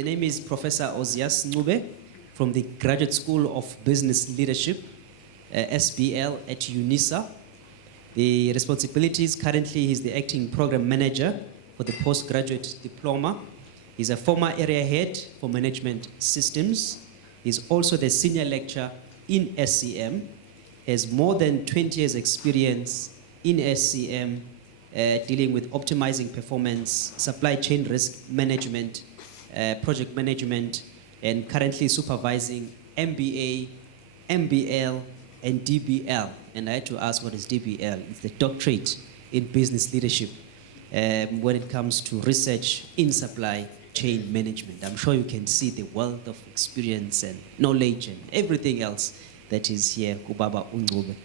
The name is Professor Ozias Ncube from the Graduate School of Business Leadership, SBL at UNISA. The responsibilities currently, he's the acting program manager for the postgraduate diploma. He's a former area head for management systems. He's also the senior lecturer in SCM. Has more than 20 years experience in SCM, dealing with optimizing performance, supply chain risk management, project management, and currently supervising MBA, MBL, and DBL. And I had to ask, what is DBL? It's the doctorate in business leadership when it comes to research in supply chain management. I'm sure you can see the wealth of experience and knowledge and everything else that is here. Kubaba Ncube.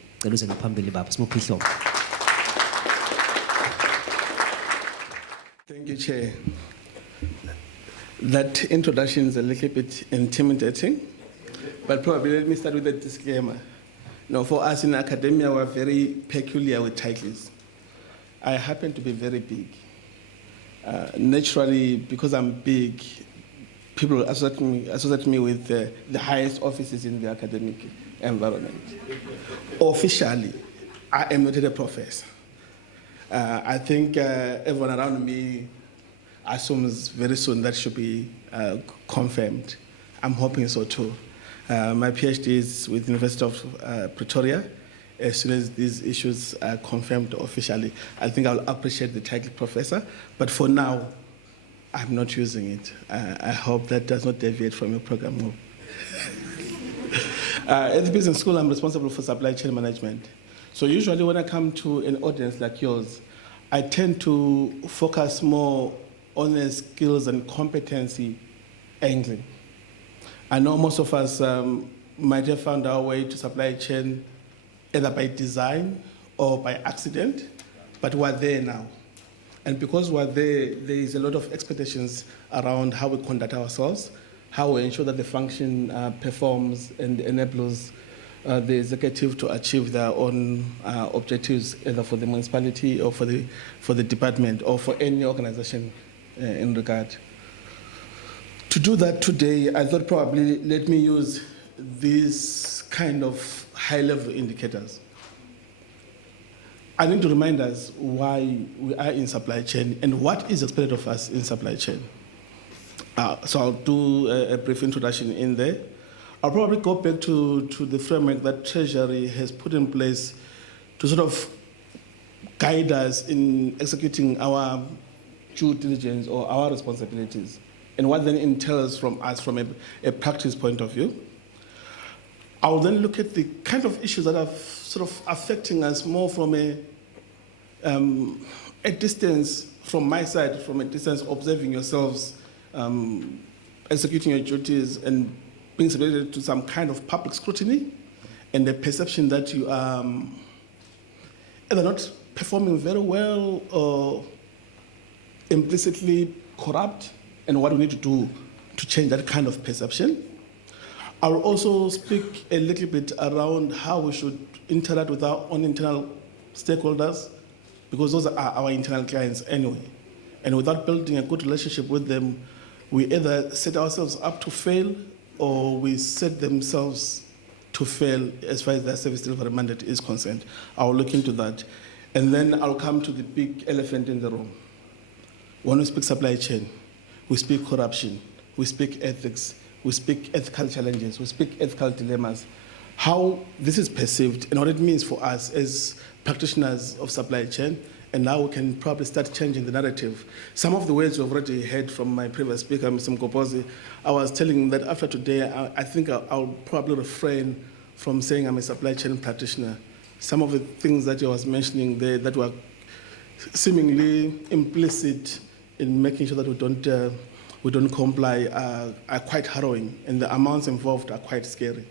Thank you, Chair. That introduction is a little bit intimidating, but probably let me start with a disclaimer. Now, for us in academia, we're very peculiar with titles. I happen to be very big. Naturally, because I'm big, people associate me with the highest offices in the academic environment. Officially, I am not a professor. I think everyone around me assumes very soon that should be confirmed. I'm hoping so too. My PhD is with the University of Pretoria. As soon as these issues are confirmed officially, I think I'll appreciate the title professor, but for now, I'm not using it. I hope that does not deviate from your program. At the business school, I'm responsible for supply chain management. So usually when I come to an audience like yours, I tend to focus more on the skills and competency angle. I know most of us might have found our way to supply chain either by design or by accident, but we're there now. And because we're there, there is a lot of expectations around how we conduct ourselves, how we ensure that the function performs and enables the executive to achieve their own objectives, either for the municipality or for the department or for any organization in regard. To do that today, I thought probably let me use these kind of high-level indicators. I need to remind us why we are in supply chain and what is expected of us in supply chain. So I'll do a brief introduction in there. I'll probably go back to the framework that Treasury has put in place to sort of guide us in executing our due diligence or our responsibilities, and what then entails from us from a practice point of view. I will then look at the kind of issues that are sort of affecting us more from a distance, from my side, from a distance, observing yourselves, executing your duties and being subjected to some kind of public scrutiny and the perception that you are either not performing very well or implicitly corrupt, and what we need to do to change that kind of perception. I will also speak a little bit around how we should interact with our own internal stakeholders, because those are our internal clients anyway. And without building a good relationship with them, we either set ourselves up to fail or we set themselves to fail as far as their service delivery mandate is concerned. I'll look into that. And then I'll come to the big elephant in the room. When we speak supply chain, we speak corruption, we speak ethics, we speak ethical challenges, we speak ethical dilemmas, how this is perceived and what it means for us as practitioners of supply chain, and now we can probably start changing the narrative. Some of the words you've already heard from my previous speaker, Mr. Mkopozi, I was telling him that after today, I think I'll probably refrain from saying I'm a supply chain practitioner. Some of the things that you was mentioning there that were seemingly implicit in making sure that we don't comply are quite harrowing, and the amounts involved are quite scary.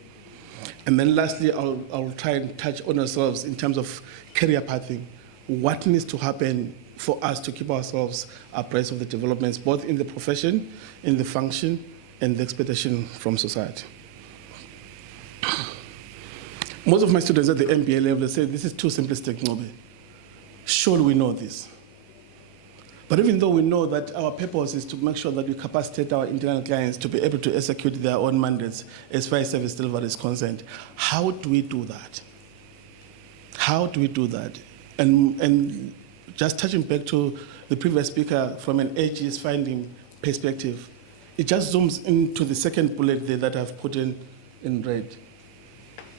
And then lastly, I'll try and touch on ourselves in terms of career pathing. What needs to happen for us to keep ourselves abreast of the developments, both in the profession, in the function, and the expectation from society. Most of my students at the MBA level say, this is too simplistic, Ncube. Surely we know this. But even though we know that our purpose is to make sure that we capacitate our internal clients to be able to execute their own mandates as far as service delivery is concerned, how do we do that? How do we do that? And just touching back to the previous speaker from an AG's finding perspective, it just zooms into the second bullet there that I've put in red.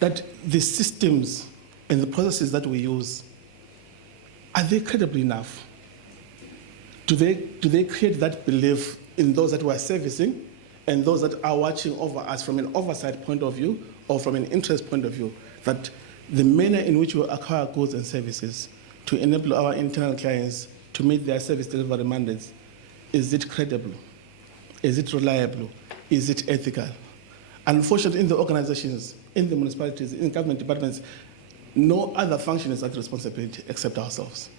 That the systems and the processes that we use, are they credible enough? Do they create that belief in those that we're servicing and those that are watching over us from an oversight point of view or from an interest point of view, that the manner in which we acquire goods and services to enable our internal clients to meet their service delivery mandates, is it credible? Is it reliable? Is it ethical? Unfortunately, in the organizations, in the municipalities, in government departments, no other function is at responsibility except ourselves.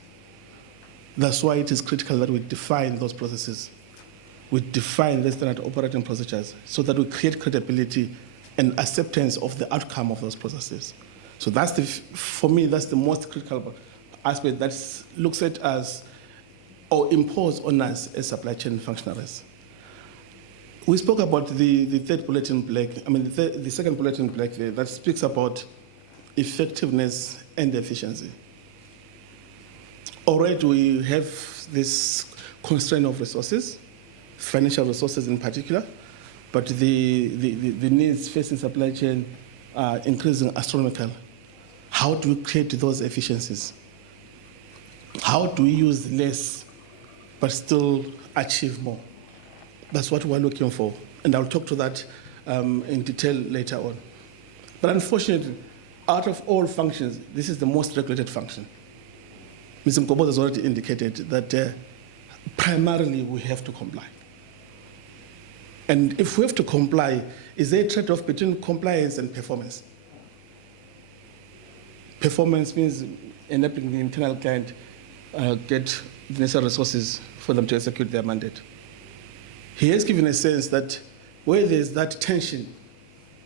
That's why it is critical that we define those processes. We define the standard operating procedures so that we create credibility and acceptance of the outcome of those processes. So that's for me, that's the most critical aspect that looks at us or imposed on us as supply chain functionaries. We spoke about the third bullet in black, the second bullet in black there, that speaks about effectiveness and efficiency. Already we have this constraint of resources, financial resources in particular, but the needs facing supply chain are increasing astronomical. How do we create those efficiencies? How do we use less but still achieve more? That's what we're looking for, and I'll talk to that in detail later on. But unfortunately, out of all functions, this is the most regulated function. Ms. Ncube has already indicated that primarily we have to comply. And if we have to comply, is there a trade-off between compliance and performance? Performance means enabling the internal client get the necessary resources for them to execute their mandate. He has given a sense that where there's that tension,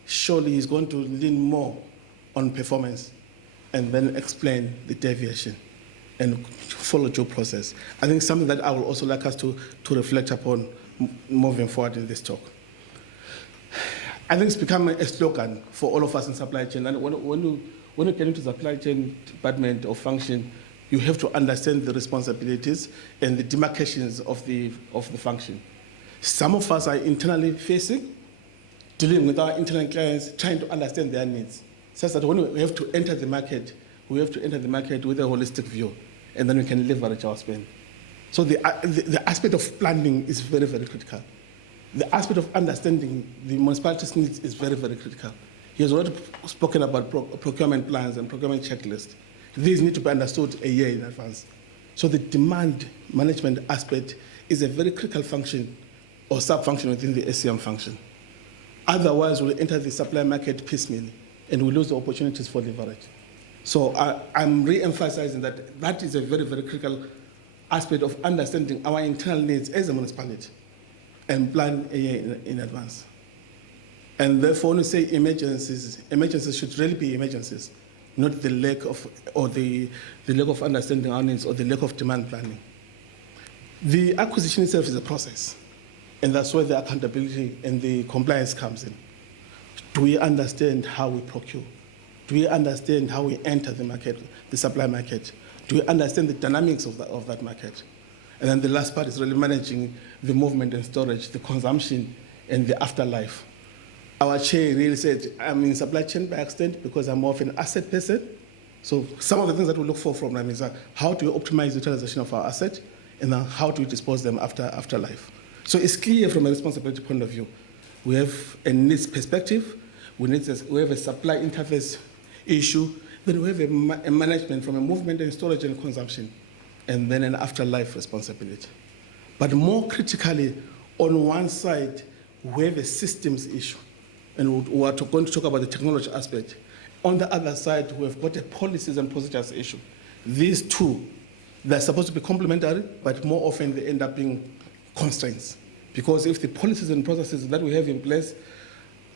surely he's going to lean more on performance and then explain the deviation and follow due process. I think something that I would also like us to reflect upon moving forward in this talk. I think it's become a slogan for all of us in supply chain. And when you get into supply chain department or function, you have to understand the responsibilities and the demarcations of the function. Some of us are internally facing, dealing with our internal clients, trying to understand their needs. Such that when we have to enter the market, we have to enter the market with a holistic view, and then we can leverage our spend. So the aspect of planning is very, very critical. The aspect of understanding the municipality's needs is very, very critical. He has already spoken about procurement plans and procurement checklists. These need to be understood a year in advance. So the demand management aspect is a very critical function or sub-function within the SCM function. Otherwise, we'll enter the supply market piecemeal and we'll lose the opportunities for leverage. So I'm re-emphasizing that is a very, very critical aspect of understanding our internal needs as a municipality and plan a year in advance. And therefore, when we say emergencies should really be emergencies, not the lack of, or the lack of understanding our needs or the lack of demand planning. The acquisition itself is a process, and that's where the accountability and the compliance comes in. Do we understand how we procure? Do we understand how we enter the market, the supply market? Do we understand the dynamics of that market? And then the last part is really managing the movement and storage, the consumption, and the afterlife. Our chair really said, I'm in supply chain by extent because I'm more of an asset person. So some of the things that we look for from them is how do we optimize utilization of our asset, and then how do we dispose them after life? So it's clear from a responsibility point of view. We have a needs perspective, we have a supply interface issue, then we have a management from a movement and storage and consumption, and then an afterlife responsibility. But more critically, on one side, we have a systems issue, and we are going to talk about the technology aspect. On the other side, we've got a policies and procedures issue. These two, they're supposed to be complementary, but more often they end up being constraints. Because if the policies and processes that we have in place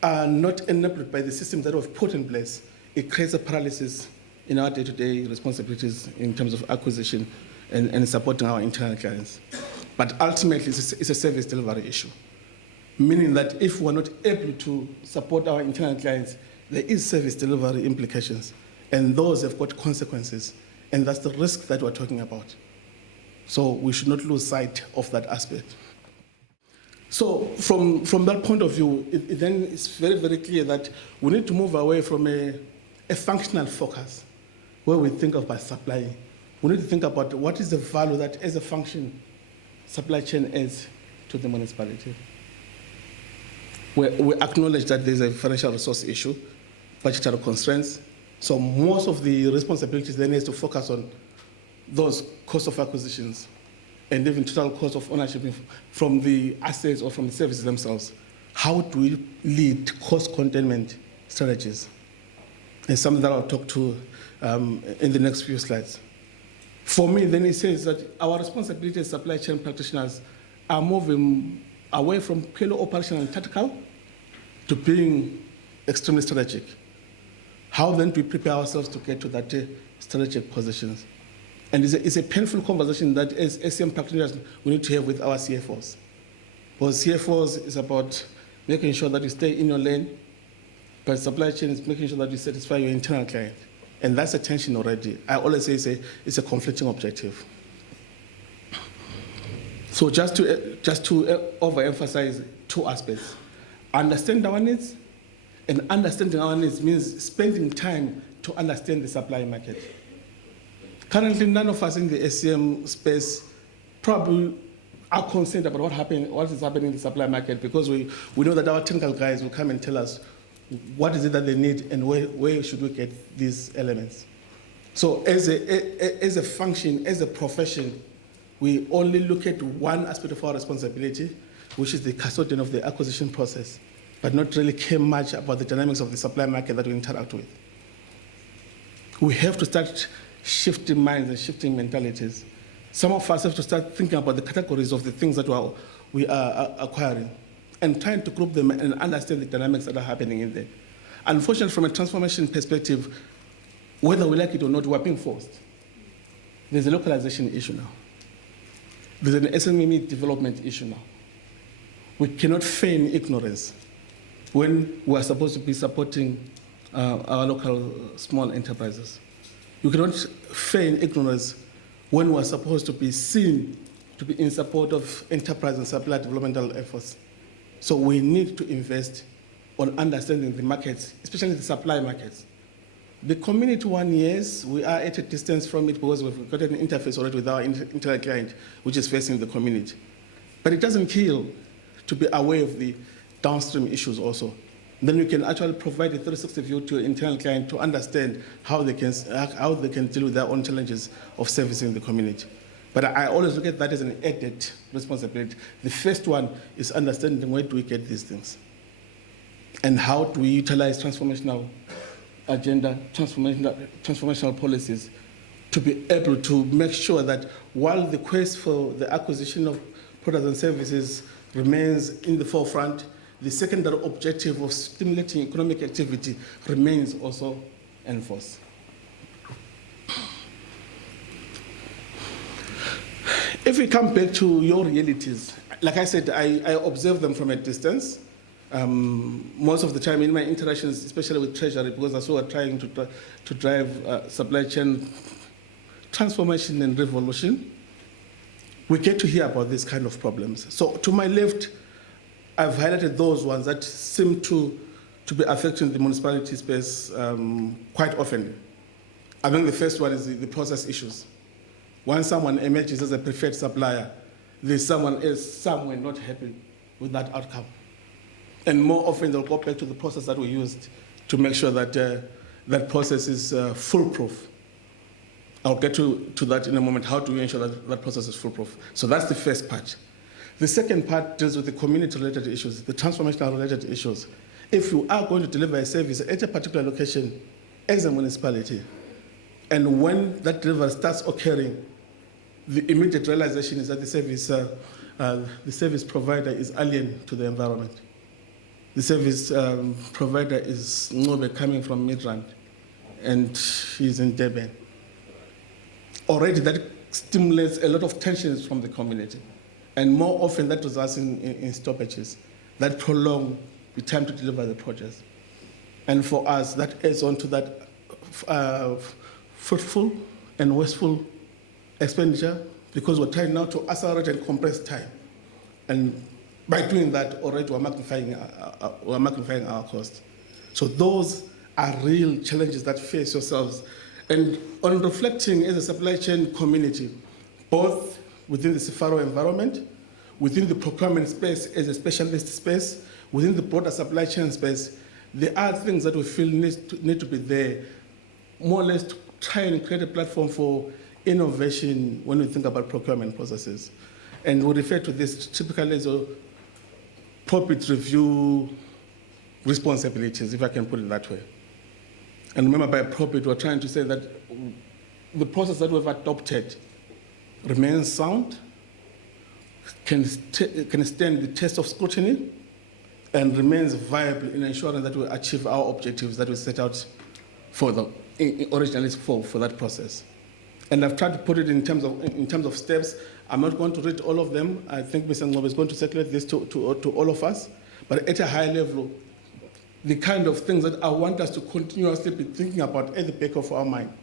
are not enabled by the systems that we've put in place, it creates a paralysis in our day-to-day responsibilities in terms of acquisition and supporting our internal clients. But ultimately, it's a service delivery issue, meaning that if we're not able to support our internal clients, there is service delivery implications, and those have got consequences, and that's the risk that we're talking about. So we should not lose sight of that aspect. So from that point of view, it then is very, very clear that we need to move away from a functional focus where we think about supplying. We need to think about what is the value that as a function supply chain adds to the municipality. We acknowledge that there's a financial resource issue, budgetary constraints. So most of the responsibilities then is to focus on those cost of acquisitions and even total cost of ownership from the assets or from the services themselves. How do we lead cost containment strategies? It's something that I'll talk to in the next few slides. For me, then it says that our responsibility as supply chain practitioners are moving away from purely operational and tactical to being extremely strategic. How then do we prepare ourselves to get to that strategic positions? And it's a painful conversation that as SCM practitioners we need to have with our CFOs. Because CFOs is about making sure that you stay in your lane, but supply chain is making sure that you satisfy your internal client. And that's a tension already. I always say it's a conflicting objective. So just to overemphasize two aspects. Understand our needs, and understanding our needs means spending time to understand the supply market. Currently, none of us in the SCM space probably are concerned about what is happening in the supply market, because we know that our technical guys will come and tell us what is it that they need and where should we get these elements. So as a function, as a profession, we only look at one aspect of our responsibility, which is the custodian of the acquisition process, but not really care much about the dynamics of the supply market that we interact with. We have to start shifting minds and shifting mentalities. Some of us have to start thinking about the categories of the things that we are acquiring and trying to group them and understand the dynamics that are happening in there. Unfortunately, from a transformation perspective, whether we like it or not, we're being forced. There's a localization issue now. There's an SME development issue now. We cannot feign ignorance when we're supposed to be supporting our local small enterprises. You cannot feign ignorance when we're supposed to be seen to be in support of enterprise and supply developmental efforts. So we need to invest on understanding the markets, especially the supply markets. The community one, yes, we are at a distance from it because we've got an interface already with our internal client, which is facing the community. But it doesn't kill to be aware of the downstream issues also. Then you can actually provide a 360 view to your internal client to understand how they can deal with their own challenges of servicing the community. But I always look at that as an added responsibility. The first one is understanding where do we get these things, and how do we utilize transformational agenda, transformational policies to be able to make sure that while the quest for the acquisition of products and services remains in the forefront, the secondary objective of stimulating economic activity remains also enforced. If we come back to your realities, like I said, I observe them from a distance. Most of the time in my interactions, especially with Treasury, because that's what we're trying to drive supply chain transformation and revolution, we get to hear about these kind of problems. So to my left, I've highlighted those ones that seem to be affecting the municipality space quite often. I think the first one is the process issues. Once someone emerges as a preferred supplier, there's someone else somewhere not happy with that outcome. And more often they'll go back to the process that we used to make sure that that process is foolproof. I'll get to that in a moment. How do we ensure that that process is foolproof? So that's the first part. The second part deals with the community-related issues, the transformational-related issues. If you are going to deliver a service at a particular location as a municipality, and when that delivery starts occurring, the immediate realization is that the service provider is alien to the environment. The service provider is Ncube coming from Midrand. and he's in Durban. Already that stimulates a lot of tensions from the community. And more often that results in stoppages that prolong the time to deliver the projects. And for us, that adds on to that fruitful and wasteful expenditure, because we're trying now to accelerate and compress time. And by doing that, already we're magnifying our costs. So those are real challenges that face yourselves. And on reflecting as a supply chain community, both within the CFARO environment, within the procurement space as a specialist space, within the broader supply chain space, there are things that we feel need to be there, more or less to try and create a platform for innovation when we think about procurement processes. And we refer to this typically as a profit review responsibilities, if I can put it that way. And remember, by profit, we're trying to say that the process that we've adopted remains sound, can stand the test of scrutiny, and remains viable in ensuring that we achieve our objectives that we set out for originally for that process. And I've tried to put it in terms of steps. I'm not going to read all of them. I think Mr. Ncube is going to circulate this to all of us. But at a high level, the kind of things that I want us to continuously be thinking about at the back of our mind,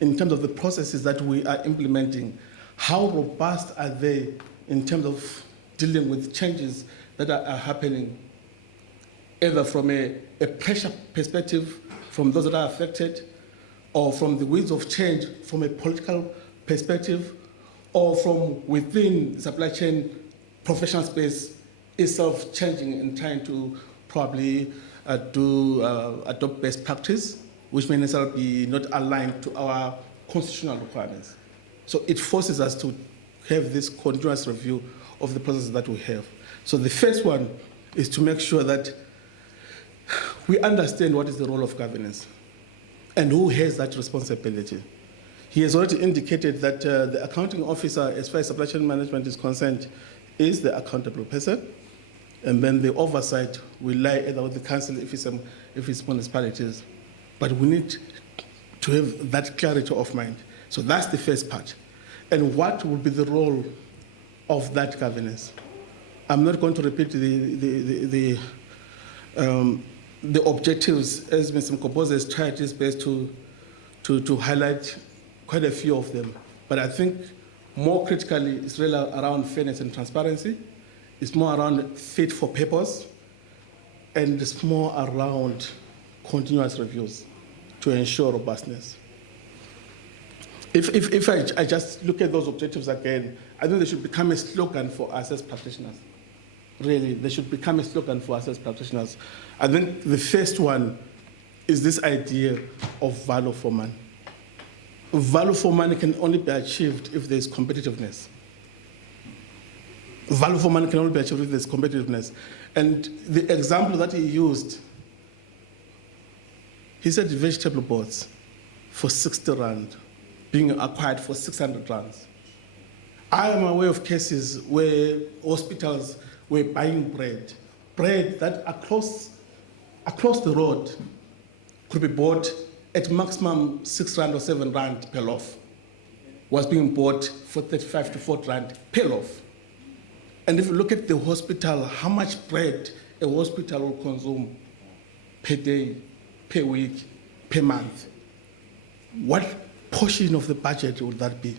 in terms of the processes that we are implementing, how robust are they in terms of dealing with changes that are happening, either from a pressure perspective from those that are affected, or from the winds of change from a political perspective, or from within the supply chain professional space itself changing and trying to probably adopt best practice, which may necessarily be not aligned to our constitutional requirements. So it forces us to have this continuous review of the processes that we have. So the first one is to make sure that we understand what is the role of governance and who has that responsibility. He has already indicated that the accounting officer, as far as supply chain management is concerned, is the accountable person, and then the oversight will lie either with the council if it's municipalities. But we need to have that clarity of mind. So that's the first part. And what will be the role of that governance? I'm not going to repeat the objectives, as Mr. Ncube has tried his best to highlight quite a few of them. But I think more critically, it's really around fairness and transparency. It's more around fit for purpose, and it's more around continuous reviews to ensure robustness. If I just look at those objectives again, I think they should become a slogan for us as practitioners. Really, they should become a slogan for us as practitioners. I think the first one is this idea of value for money. Value for money can only be achieved if there's competitiveness. Value for money can only be achieved if there's competitiveness. And the example that he used, he said vegetable boards for 60 rand being acquired for 600 rands. I am aware of cases where hospitals were buying bread that across the road could be bought at maximum 6 rand or 7 rand per loaf, was being bought for 35 to 40 rand per loaf. And if you look at the hospital, how much bread a hospital will consume per day, per week, per month, what portion of the budget would that be?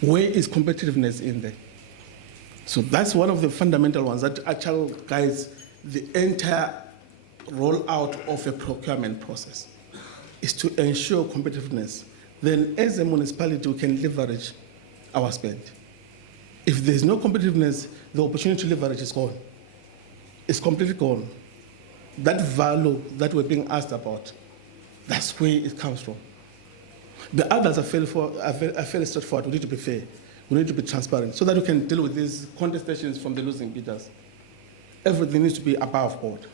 Where is competitiveness in there? So that's one of the fundamental ones that actually guides the entire rollout of a procurement process, is to ensure competitiveness. Then as a municipality, we can leverage our spend. If there's no competitiveness, the opportunity to leverage is gone. It's completely gone. That value that we're being asked about, that's where it comes from. The others are fairly straightforward. We need to be fair. We need to be transparent so that we can deal with these contestations from the losing bidders. Everything needs to be above board.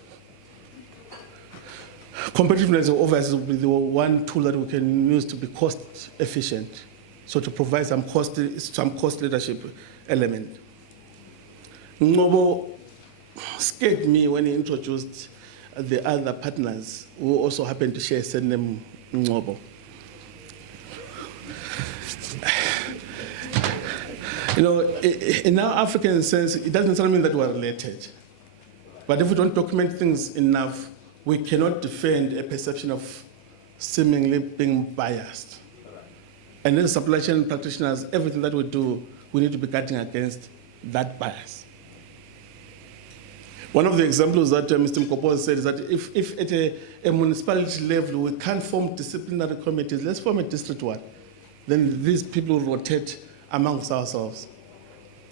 Competitiveness obviously will be the one tool that we can use to be cost efficient, so to provide some cost leadership element. Ncube scared me when he introduced the other partners who also happen to share surname Ncube. You know, in our African sense, it doesn't necessarily mean that we're related. But if we don't document things enough, we cannot defend a perception of seemingly being biased. And as supply chain practitioners, everything that we do, we need to be guarding against that bias. One of the examples that Mr. Ncube said is that if at a municipality level we can't form disciplinary committees, let's form a district one. Then these people rotate amongst ourselves.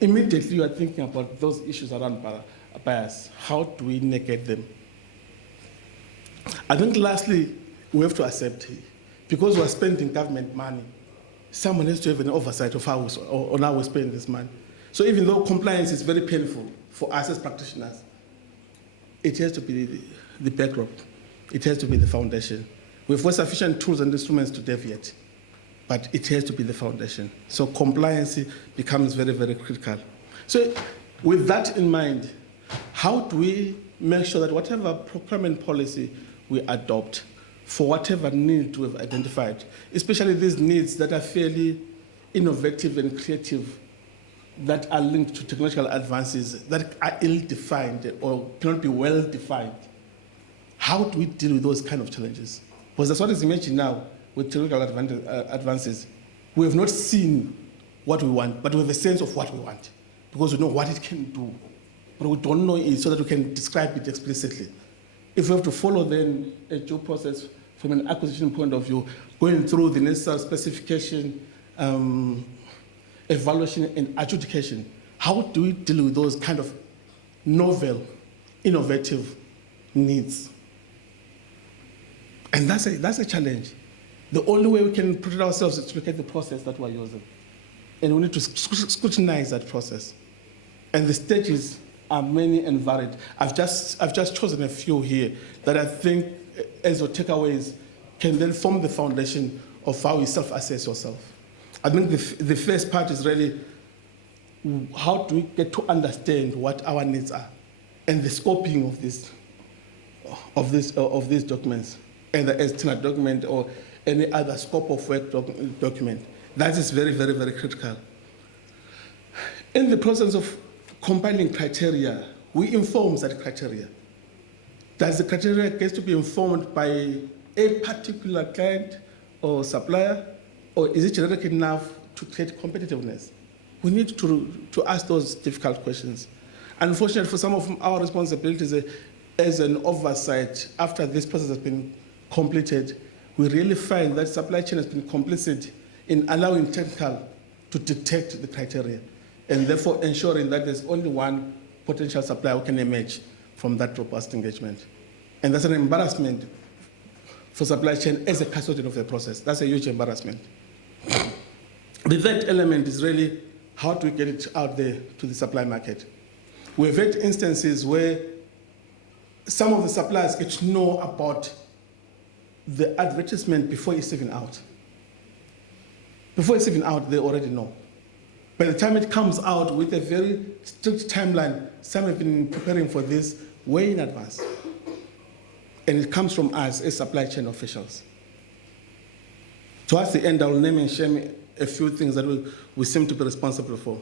Immediately you are thinking about those issues around bias. How do we negate them? I think lastly, we have to accept, because we're spending government money, someone has to have an oversight of how we spend this money. So even though compliance is very painful for us as practitioners, it has to be the backdrop. It has to be the foundation. We've got sufficient tools and instruments to deviate, but it has to be the foundation. So compliance becomes very, very critical. So with that in mind, how do we make sure that whatever procurement policy we adopt for whatever need we have identified, especially these needs that are fairly innovative and creative, that are linked to technological advances, that are ill-defined or cannot be well-defined, how do we deal with those kind of challenges? Because that's what is imagined now with technological advances. We have not seen what we want, but we have a sense of what we want, because we know what it can do, but we don't know it so that we can describe it explicitly. If we have to follow then a due process from an acquisition point of view, going through the necessary specification, evaluation and adjudication, how do we deal with those kind of novel, innovative needs? And that's a challenge. The only way we can protect ourselves is to look at the process that we're using. And we need to scrutinize that process. And the stages are many and varied. I've just chosen a few here that I think, as your takeaways, can then form the foundation of how you self-assess yourself. I think the first part is really, how do we get to understand what our needs are and the scoping of these documents, either as standard document or any other scope of work document. That is very, very, very critical. In the process of compiling criteria, we inform that criteria. Does the criteria get to be informed by a particular client or supplier, or is it generic enough to create competitiveness? We need to ask those difficult questions. Unfortunately, for some of our responsibilities as an oversight, after this process has been completed, we really find that supply chain has been complicit in allowing technical to detect the criteria, and therefore ensuring that there's only one potential supplier who can emerge from that robust engagement. And that's an embarrassment for supply chain as a custodian of the process. That's a huge embarrassment. The third element is really, how do we get it out there to the supply market? We've had instances where some of the suppliers get to know about the advertisement before it's even out. Before it's even out, they already know. By the time it comes out with a very strict timeline, some have been preparing for this way in advance. And it comes from us as supply chain officials. Towards the end, I will name and share a few things that we seem to be responsible for.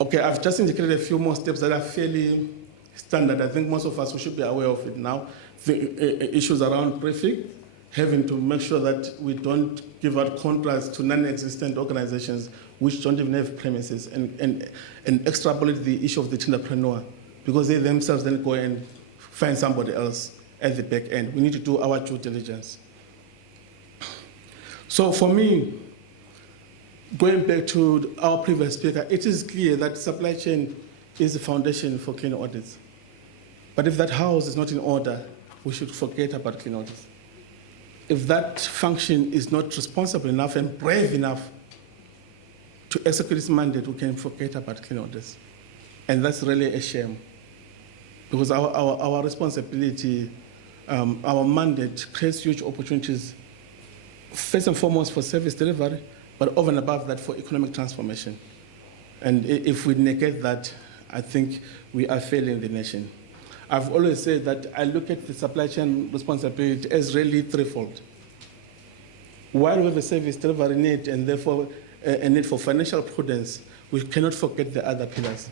Okay, I've just indicated a few more steps that are fairly standard. I think most of us, we should be aware of it now. The issues around briefing, having to make sure that we don't give out contracts to non-existent organizations which don't even have premises, and extrapolate the issue of the entrepreneur, because they themselves then go and find somebody else at the back end. We need to do our due diligence. So for me, going back to our previous speaker, it is clear that supply chain is the foundation for clean audits. But if that house is not in order, we should forget about clean audits. If that function is not responsible enough and brave enough to execute its mandate, we can forget about clean audits. And that's really a shame, because our responsibility, our mandate creates huge opportunities, first and foremost for service delivery, but over and above that for economic transformation. And if we negate that, I think we are failing the nation. I've always said that I look at the supply chain responsibility as really threefold. While we have a service delivery need and therefore a need for financial prudence, we cannot forget the other pillars.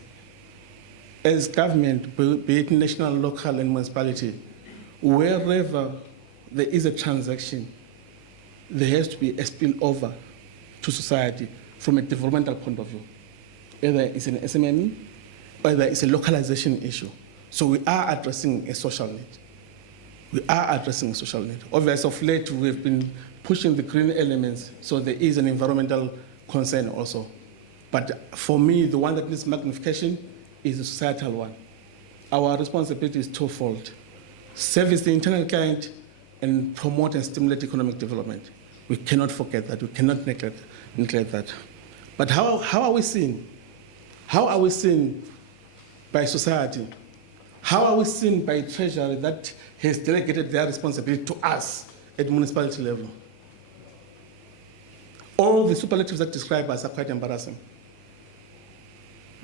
As government, be it national, local, and municipality, wherever there is a transaction, there has to be a spillover to society from a developmental point of view. Either it's an SMME, or either it's a localization issue. So we are addressing a social need. We are addressing a social need. Obviously, of late, we've been pushing the green elements, so there is an environmental concern also. But for me, the one that needs magnification is the societal one. Our responsibility is twofold: service the internal client and promote and stimulate economic development. We cannot forget that. We cannot neglect that. But how are we seen? How are we seen by society? How are we seen by Treasury that has delegated their responsibility to us at municipality level? All the superlatives that describe us are quite embarrassing.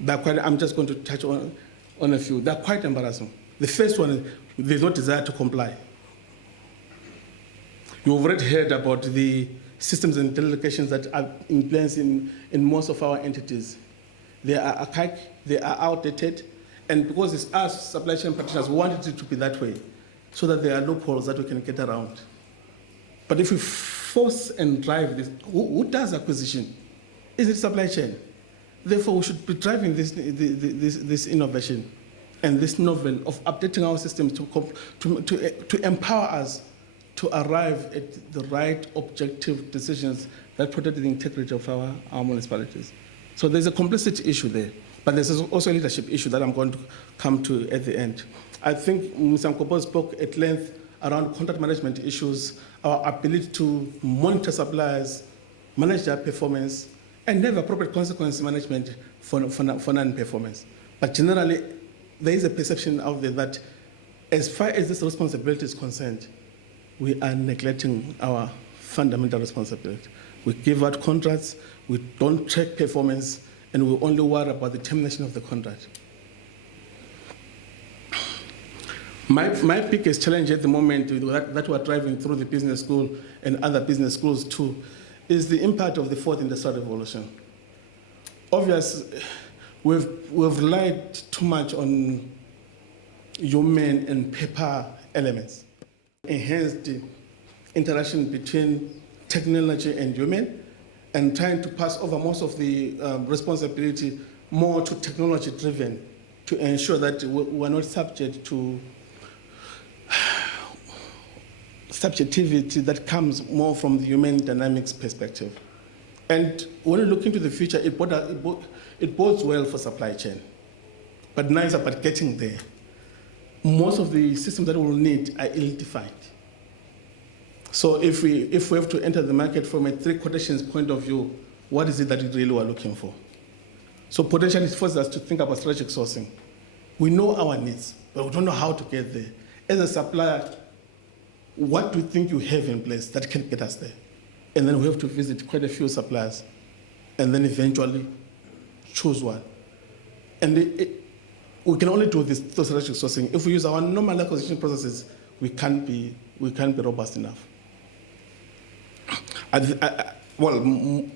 I'm just going to touch on a few. They're quite embarrassing. The first one is there's no desire to comply. You've already heard about the systems and delegations that are in place in most of our entities. They are archaic, they are outdated, and because it's us, supply chain practitioners, we wanted it to be that way, so that there are loopholes that we can get around. But if we force and drive this, who does acquisition? Is it supply chain? Therefore, we should be driving this innovation and this novel of updating our systems to empower us to arrive at the right objective decisions that protect the integrity of our municipalities. So there's a complicity issue there, but there's also a leadership issue that I'm going to come to at the end. I think Mr. Ncube spoke at length around contract management issues, our ability to monitor suppliers, manage their performance, and have appropriate consequence management for non-performance. But generally, there is a perception out there that as far as this responsibility is concerned, we are neglecting our fundamental responsibility. We give out contracts, we don't check performance, and we only worry about the termination of the contract. My biggest challenge at the moment that we're driving through the business school and other business schools too is the impact of the fourth industrial revolution. Obviously, we've relied too much on human and paper elements. Enhanced the interaction between technology and human, and trying to pass over most of the responsibility more to technology-driven to ensure that we're not subject to subjectivity that comes more from the human dynamics perspective. And when you look into the future, it bodes well for supply chain. But now it's about getting there. Most of the systems that we'll need are ill-defined. So if we have to enter the market from a three quotations point of view, what is it that we really are looking for? So potentially it forces us to think about strategic sourcing. We know our needs, but we don't know how to get there. As a supplier, what do you think you have in place that can get us there? And then we have to visit quite a few suppliers and then eventually choose one. And we can only do this through strategic sourcing. If we use our normal acquisition processes, we can't be robust enough. Well,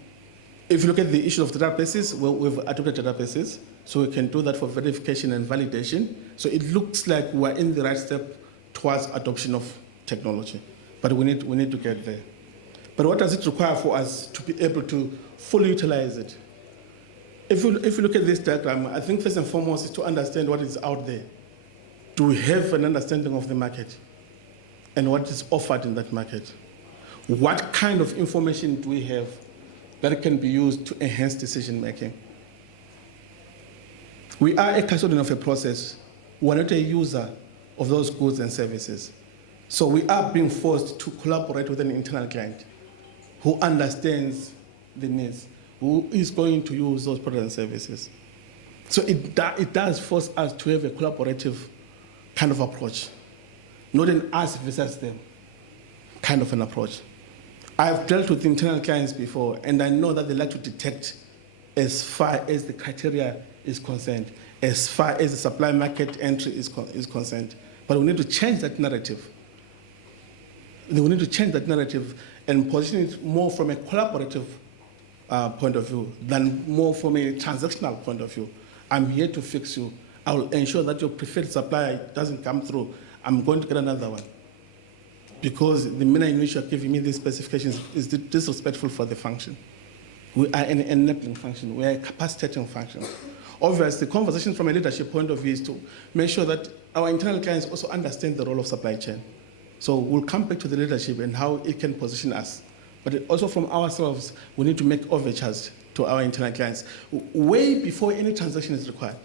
if you look at the issue of databases, well, we've adopted databases, so we can do that for verification and validation. So it looks like we're in the right step towards adoption of technology, but we need to get there. But what does it require for us to be able to fully utilize it? If you look at this diagram, I think first and foremost is to understand what is out there. Do we have an understanding of the market and what is offered in that market? What kind of information do we have that can be used to enhance decision making? We are a custodian of a process. We're not a user of those goods and services. So we are being forced to collaborate with an internal client who understands the needs, who is going to use those products and services. So it does force us to have a collaborative kind of approach, not an us versus them kind of an approach. I've dealt with internal clients before, and I know that they like to detect as far as the criteria is concerned, as far as the supply market entry is concerned. But we need to change that narrative. We need to change that narrative and position it more from a collaborative point of view than more from a transactional point of view. I'm here to fix you. I will ensure that your preferred supplier doesn't come through. I'm going to get another one. Because the manner in which you're giving me these specifications is disrespectful for the function. We are an enabling function. We are a capacitating function. Obviously, the conversation from a leadership point of view is to make sure that our internal clients also understand the role of supply chain. So we'll come back to the leadership and how it can position us. But also from ourselves, we need to make overtures to our internal clients way before any transaction is required,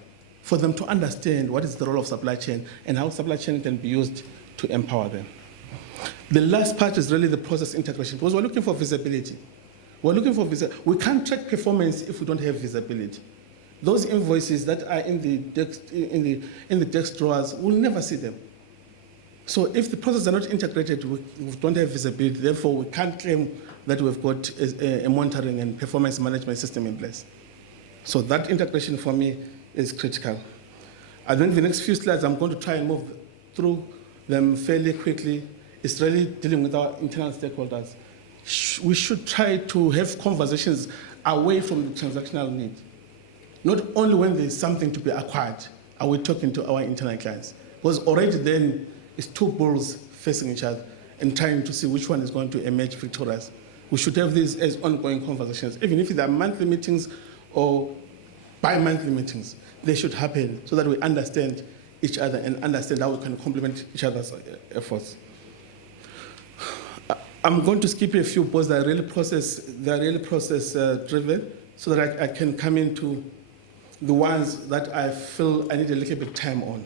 for them to understand what is the role of supply chain and how supply chain can be used to empower them. The last part is really the process integration, because we're looking for visibility. We can't track performance if we don't have visibility. Those invoices that are in the desk drawers, we'll never see them. So if the processes are not integrated, we don't have visibility. Therefore, we can't claim that we've got a monitoring and performance management system in place. So that integration for me is critical. I think the next few slides, I'm going to try and move through them fairly quickly. It's really dealing with our internal stakeholders. We should try to have conversations away from the transactional need. Not only when there's something to be acquired are we talking to our internal clients. Because already then it's two bulls facing each other and trying to see which one is going to emerge victorious. We should have these as ongoing conversations. Even if they're monthly meetings or bi-monthly meetings, they should happen so that we understand each other and understand how we can complement each other's efforts. I'm going to skip a few because they're really process driven, so that I can come into the ones that I feel I need a little bit of time on.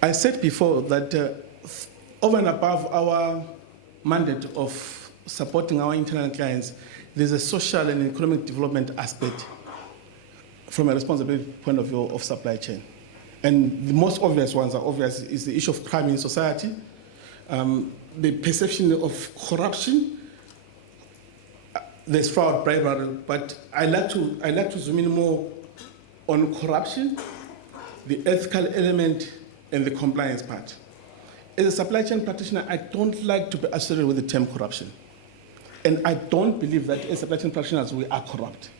I said before that over and above our mandate of supporting our internal clients, there's a social and economic development aspect from a responsibility point of view of supply chain. And the most obvious ones is the issue of crime in society, the perception of corruption. There's fraud, bribery, but I like to zoom in more on corruption, the ethical element, and the compliance part. As a supply chain practitioner, I don't like to be associated with the term corruption. And I don't believe that as supply chain practitioners we are corrupt.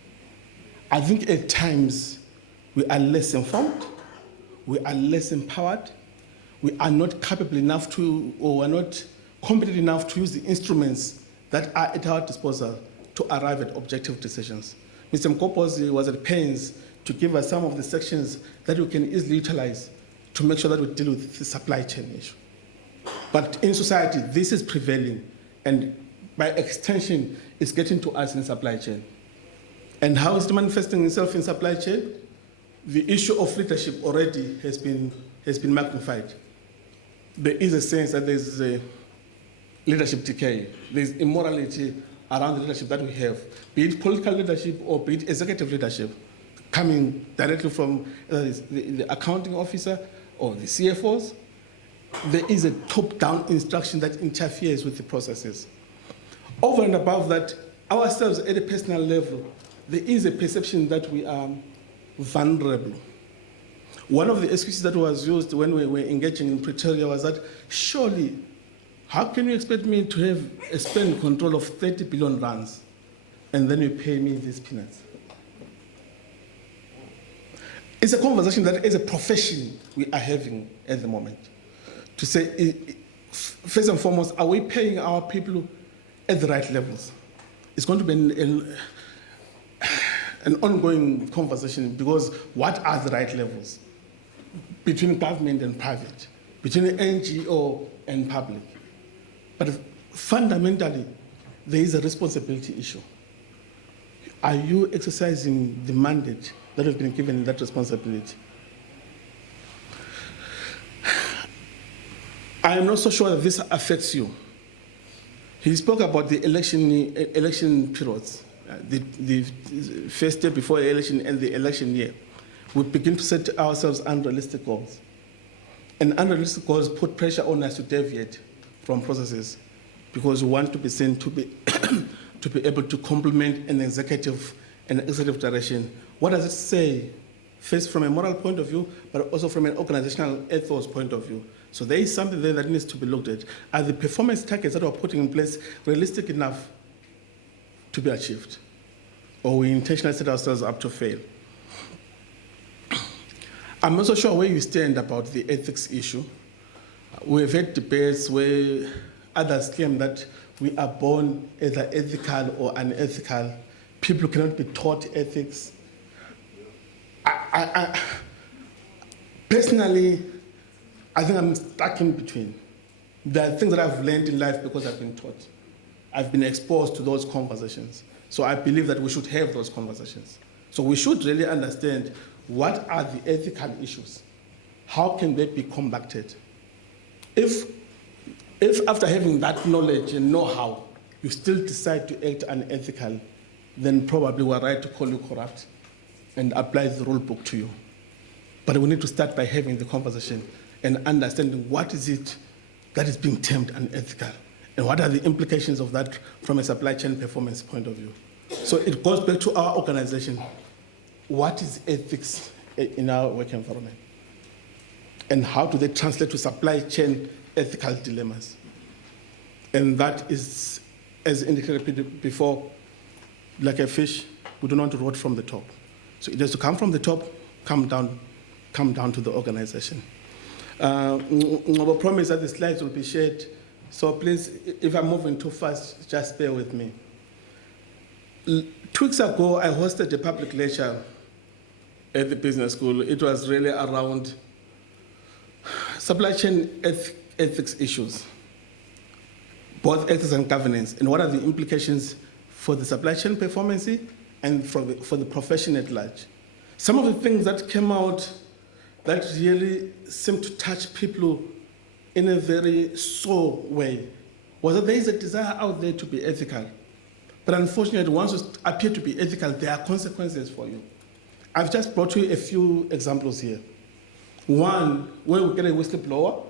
I think at times we are less informed, we are less empowered, we are not capable enough to, or we're not competent enough to use the instruments that are at our disposal to arrive at objective decisions. Mr. Ncube was at pains to give us some of the sections that we can easily utilize to make sure that we deal with the supply chain issue. But in society, this is prevailing, and by extension, it's getting to us in supply chain. And how is it manifesting itself in supply chain? The issue of leadership already has been magnified. There is a sense that there's a leadership decay. There's immorality around the leadership that we have, be it political leadership or be it executive leadership, coming directly from the accounting officer or the CFOs. There is a top-down instruction that interferes with the processes. Over and above that, ourselves at a personal level, there is a perception that we are vulnerable. One of the excuses that was used when we were engaging in Pretoria was that, surely, how can you expect me to have a spend control of 30 billion rands and then you pay me these peanuts? It's a conversation that as a profession we are having at the moment. To say, first and foremost, are we paying our people at the right levels? It's going to be an ongoing conversation, because what are the right levels? Between government and private, between NGO and public. But fundamentally, there is a responsibility issue. Are you exercising the mandate that has been given in that responsibility? I am not so sure that this affects you. He spoke about the election periods, the first day before the election and the election year. We begin to set ourselves unrealistic goals. And unrealistic goals put pressure on us to deviate from processes, because we want to be seen to to be able to complement an executive direction. What does it say, first from a moral point of view, but also from an organizational ethos point of view? So there is something there that needs to be looked at. Are the performance targets that we're putting in place realistic enough to be achieved? Or we intentionally set ourselves up to fail? I'm not so sure where you stand about the ethics issue. We've had debates where others claim that we are born either ethical or unethical. People cannot be taught ethics. Personally, I think I'm stuck in between. There are things that I've learned in life because I've been taught. I've been exposed to those conversations. So I believe that we should have those conversations. So we should really understand what are the ethical issues. How can they be combated? If after having that knowledge and know-how, you still decide to act unethical, then probably we're right to call you corrupt and apply the rule book to you. But we need to start by having the conversation and understanding what is it that is being termed unethical and what are the implications of that from a supply chain performance point of view. So it goes back to our organization. What is ethics in our work environment? And how do they translate to supply chain ethical dilemmas? And that is, as indicated before, like a fish, we do not want to rot from the top. So it has to come from the top, come down to the organization. We promise that the slides will be shared. So please, if I'm moving too fast, just bear with me. 2 weeks ago, I hosted a public lecture at the business school. It was really around supply chain ethics issues, both ethics and governance, and what are the implications for the supply chain performance and for the profession at large. Some of the things that came out that really seemed to touch people in a very sore way was that there is a desire out there to be ethical. But unfortunately, once you appear to be ethical, there are consequences for you. I've just brought you a few examples here. One, where we get a whistleblower,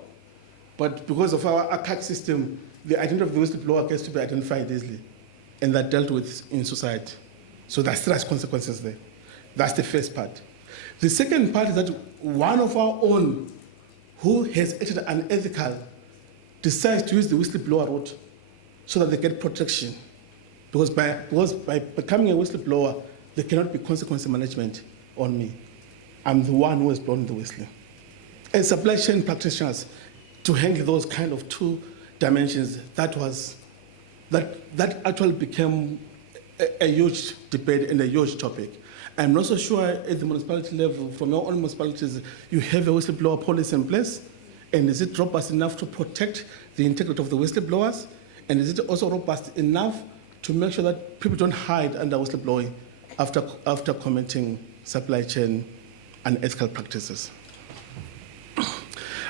but because of our archaic system, the identity of the whistleblower gets to be identified easily, and that dealt with in society. So there's serious consequences there. That's the first part. The second part is that one of our own who has acted unethical decides to use the whistleblower route so that they get protection. Because by becoming a whistleblower, there cannot be consequence management on me. I'm the one who has blown the whistle. As supply chain practitioners, to handle those kind of two dimensions, that actually became a huge debate and a huge topic. I'm not so sure at the municipality level, from your own municipalities, you have a whistleblower policy in place, and is it robust enough to protect the integrity of the whistleblowers? And is it also robust enough to make sure that people don't hide under whistleblowing after committing supply chain unethical practices?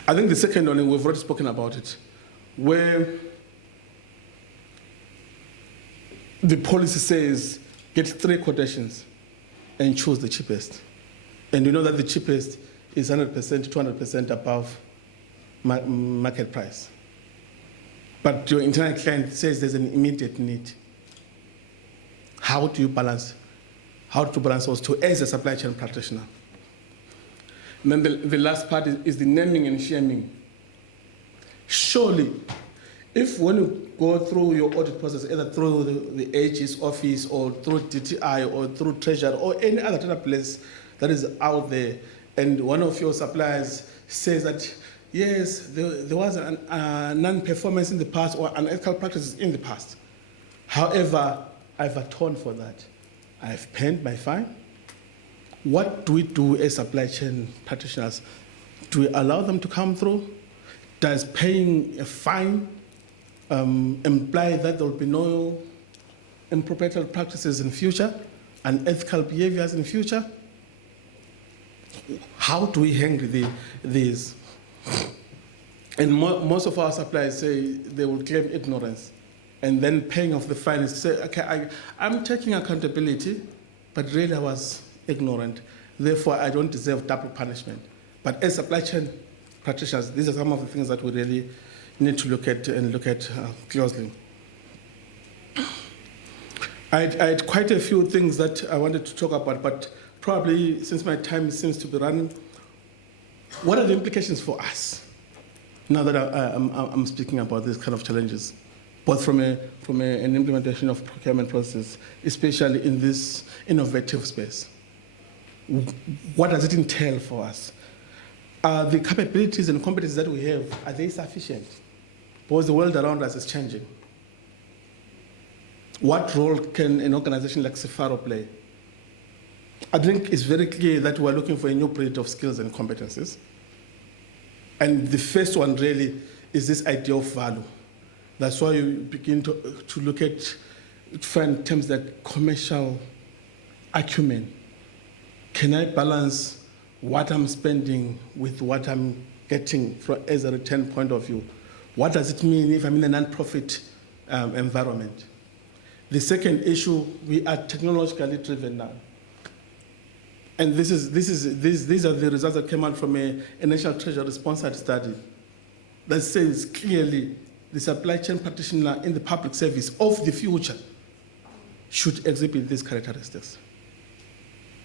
I think the second one, we've already spoken about it, where the policy says get 3 quotations and choose the cheapest. And you know that the cheapest is 100% to 200% above market price. But your internal client says there's an immediate need. How do you balance? How to balance those two as a supply chain practitioner? And then the last part is the naming and shaming. Surely, if when you go through your audit process, either through the AG's office or through DTI or through Treasury or any other data place that is out there, and one of your suppliers says that, yes, there was a non-performance in the past or unethical practices in the past. However, I've atoned for that. I've paid my fine. What do we do as supply chain practitioners? Do we allow them to come through? Does paying a fine imply that there will be no improper practices in future and ethical behaviors in future? How do we handle these? And most of our suppliers say they will claim ignorance, and then paying off the fine is say, okay, I'm taking accountability, but really I was ignorant. Therefore, I don't deserve double punishment. But as supply chain practitioners, these are some of the things that we really need to look at closely. I had quite a few things that I wanted to talk about, but probably since my time seems to be running, what are the implications for us now that I'm speaking about these kind of challenges, both from an implementation of procurement process, especially in this innovative space? What does it entail for us? Are the capabilities and competencies that we have, are they sufficient? Because the world around us is changing. What role can an organization like Cefaro play? I think it's very clear that we're looking for a new breed of skills and competencies. And the first one really is this idea of value. That's why you begin to look at, find terms like commercial acumen. Can I balance what I'm spending with what I'm getting as a return point of view? What does it mean if I'm in a non-profit environment? The second issue, we are technologically driven now. And these are the results that came out from a National Treasury sponsored study that says clearly the supply chain practitioner in the public service of the future should exhibit these characteristics.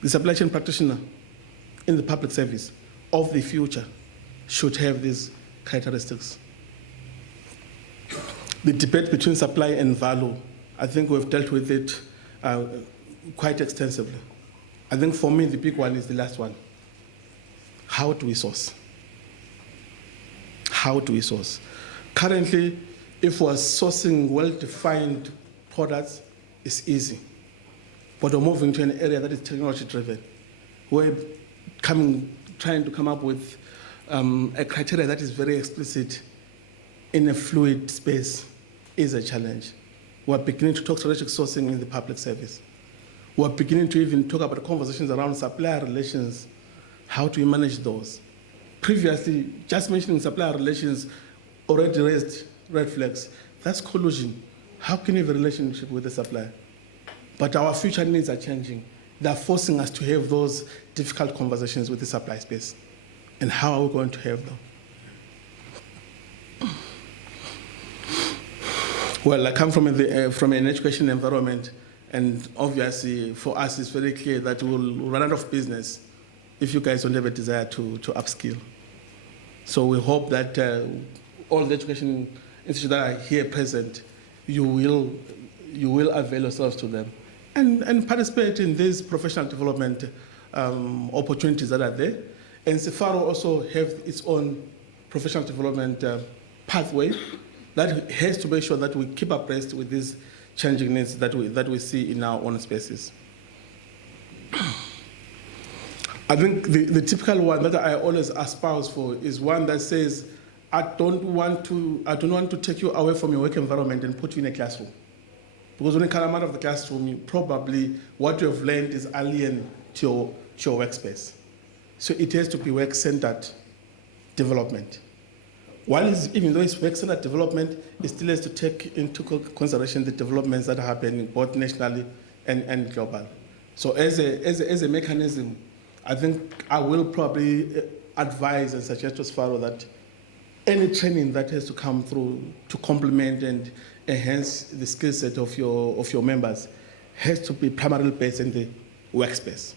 The supply chain practitioner in the public service of the future should have these characteristics. The debate between supply and value, I think we've dealt with it quite extensively. I think for me, the big one is the last one. How do we source? How do we source? Currently, if we're sourcing well-defined products, it's easy. But we're moving to an area that is technology-driven. We're trying to come up with a criteria that is very explicit in a fluid space is a challenge. We're beginning to talk strategic sourcing in the public service. We're beginning to even talk about conversations around supplier relations. How do we manage those? Previously, just mentioning supplier relations already raised red flags. That's collusion. How can you have a relationship with the supplier? But our future needs are changing. They're forcing us to have those difficult conversations with the supply space. And how are we going to have them? Well, I come from an education environment, and obviously for us it's very clear that we'll run out of business if you guys don't have a desire to upskill. So we hope that all the education institutions that are here present, you will avail yourselves to them and participate in these professional development opportunities that are there. And Cefaro also have its own professional development pathway that has to make sure that we keep abreast with these changing needs that we see in our own spaces. I think the typical one that I always espouse for is one that says, I don't want to take you away from your work environment and put you in a classroom. Because when you come out of the classroom, probably what you have learned is alien to your workspace. So it has to be work-centered development. Even though it's work-centered development, it still has to take into consideration the developments that are happening both nationally and global. So as a mechanism, I think I will probably advise and suggest to Cefaro that any training that has to come through to complement and enhance the skill set of your members has to be primarily based in the workspace.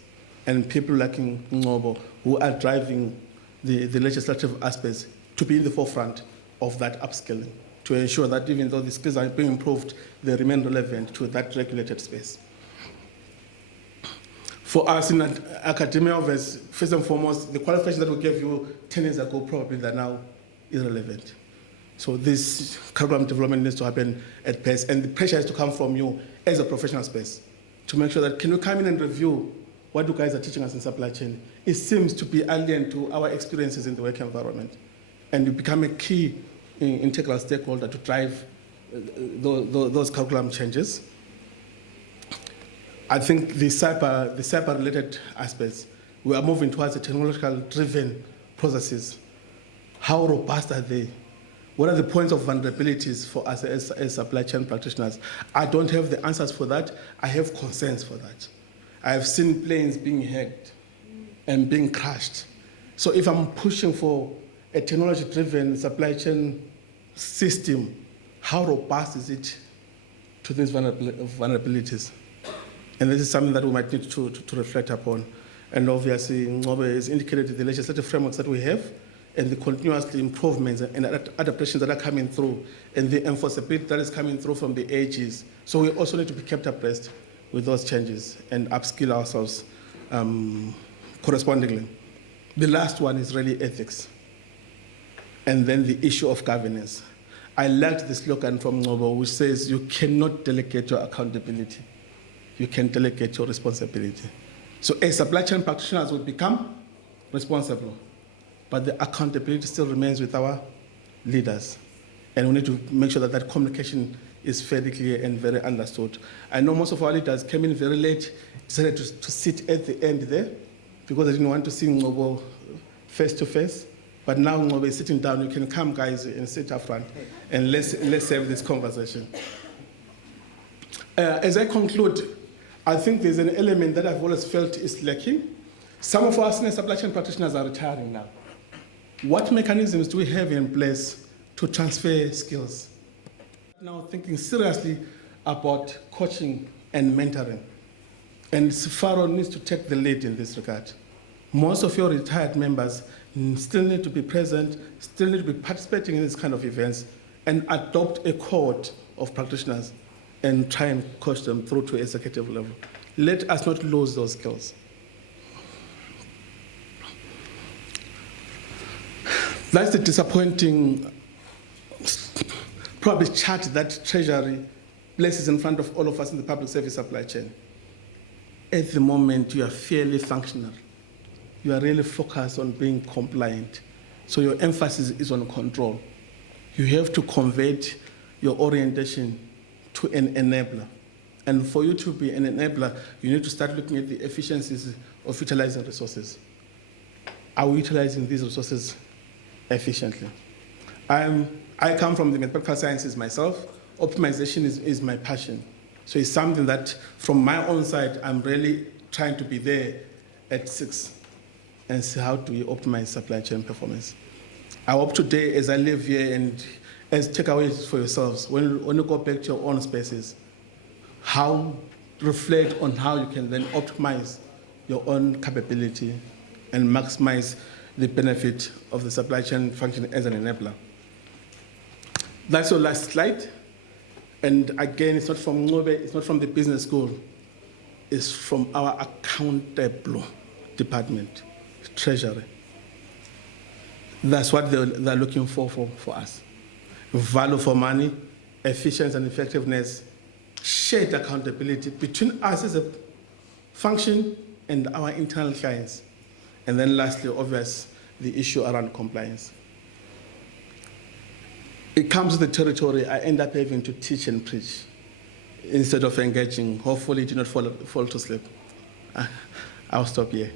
And people like Ncube, who are driving the legislative aspects, to be in the forefront of that upskilling, to ensure that even though the skills are being improved, they remain relevant to that regulated space. For us in academia, first and foremost, the qualifications that we gave you 10 years ago, probably they're now irrelevant. So this curriculum development needs to happen at pace, and the pressure has to come from you as a professional space to make sure that, can you come in and review what you guys are teaching us in supply chain? It seems to be alien to our experiences in the work environment, and you become a key integral stakeholder to drive those curriculum changes. I think the cyber-related aspects, we are moving towards the technological-driven processes. How robust are they? What are the points of vulnerabilities for us as supply chain practitioners? I don't have the answers for that. I have concerns for that. I have seen planes being hacked and being crashed. So if I'm pushing for a technology-driven supply chain system, how robust is it to these vulnerabilities. And this is something that we might need to reflect upon. And obviously, Ncube has indicated the legislative frameworks that we have and the continuous improvements and adaptations that are coming through and the enforceability that is coming through from the AGs. So we also need to be kept abreast with those changes and upskill ourselves correspondingly. The last one is really ethics. And then the issue of governance. I liked the slogan from Ncube, which says you cannot delegate your accountability. You can delegate your responsibility. So as supply chain practitioners will become responsible, but the accountability still remains with our leaders. And we need to make sure that that communication is fairly clear and very understood. I know most of our leaders came in very late, decided to sit at the end there because they didn't want to see Ncube face to face. But now Ncube is sitting down. You can come, guys, and sit up front, and let's have this conversation. As I conclude, I think there's an element that I've always felt is lacking. Some of our senior supply chain practitioners are retiring now. What mechanisms do we have in place to transfer skills? Now thinking seriously about coaching and mentoring. And Faro needs to take the lead in this regard. Most of your retired members still need to be present, still need to be participating in this kind of events, and adopt a cohort of practitioners and try and coach them through to executive level. Let us not lose those skills. That's the disappointing, probably chart that Treasury places in front of all of us in the public service supply chain. At the moment, you are fairly functional. You are really focused on being compliant. So your emphasis is on control. You have to convert your orientation to an enabler. And for you to be an enabler, you need to start looking at the efficiencies of utilizing resources. Are we utilizing these resources efficiently? I come from the mathematical sciences myself. Optimization is my passion. So it's something that, from my own side, I'm really trying to be there at 6 and see how do we optimize supply chain performance. I hope today, as I live here, and as takeaways for yourselves, when you go back to your own spaces, reflect on how you can then optimize your own capability and maximize the benefit of the supply chain function as an enabler. That's your last slide. And again, it's not from Ncube, it's not from the business school. It's from our accountable department, Treasury. That's what they're looking for us. Value for money, efficiency and effectiveness, shared accountability between us as a function and our internal clients. And then lastly, obvious, the issue around compliance. It comes with the territory, I end up having to teach and preach instead of engaging. Hopefully, it did not fall to sleep. I'll stop here.